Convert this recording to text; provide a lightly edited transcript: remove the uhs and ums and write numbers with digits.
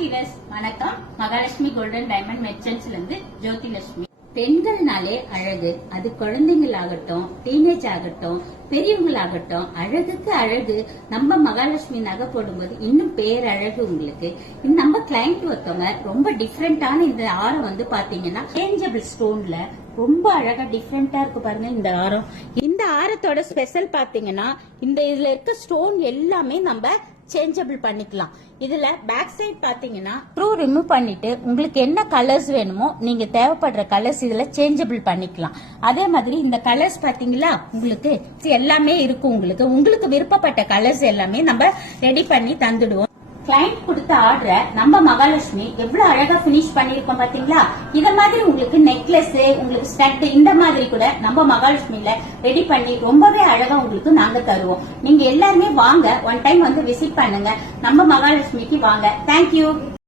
Viewers வணக்கம். Mahalakshmi golden diamond மெர்ச்சன்ட்ஸ்ல இருந்து ஜோதி லட்சுமி. பெண்கள்னாலே அழகு, அது குழந்தைங்களாகட்டும், டீனேஜ் ஆகட்டும், பெரியவங்களாகட்டும், அழகுக்கு அழகு. நம்ம மகாலட்சுமி நகை போடும்போது இன்னும் பேரழகு உங்களுக்கு. நம்ம கிளைண்ட் ஒருத்தவங்க ரொம்ப டிஃப்ரெண்டான இந்த ஆரம் வந்து பாத்தீங்கன்னா சேஞ்சபிள் ஸ்டோன்ல ரொம்ப அழகா டிஃப்ரெண்டா இருக்கு பாருங்க. இந்த ஆரம், இந்த ஆரத்தோட ஸ்பெஷல் பாத்தீங்கன்னா இந்த இதுல இருக்க ஸ்டோன் எல்லாமே நம்ம சேஞ்சபிள் பண்ணிக்கலாம். இதுல பேக் சைட் பாத்தீங்கன்னா ஸ்க்ரூ ரிமூவ் பண்ணிட்டு உங்களுக்கு என்ன கலர்ஸ் வேணுமோ நீங்க தேவைப்படுற கலர்ஸ் இதுல சேஞ்சபிள் பண்ணிக்கலாம். அதே மாதிரி இந்த கலர்ஸ் பாத்தீங்களா, உங்களுக்கு எல்லாமே இருக்கும். உங்களுக்கு விருப்பப்பட்ட கலர்ஸ் எல்லாமே நம்ம ரெடி பண்ணி தந்துடுவோம். கிளைண்ட் கொடுத்த ஆர்டரை நம்ம மகாலட்சுமி எவ்வளவு அழகா பினிஷ் பண்ணிருக்கோம் பாத்தீங்களா. இத மாதிரி உங்களுக்கு நெக்லஸ், உங்களுக்கு ஸ்டட், இந்த மாதிரி கூட நம்ம மகாலட்சுமியில ரெடி பண்ணி ரொம்பவே அழகா உங்களுக்கு நாங்க தருவோம். நீங்க எல்லாருமே வாங்க, ஒன் டைம் வந்து விசிட் பண்ணுங்க, நம்ம மகாலட்சுமிக்கு வாங்க. தேங்க்யூ.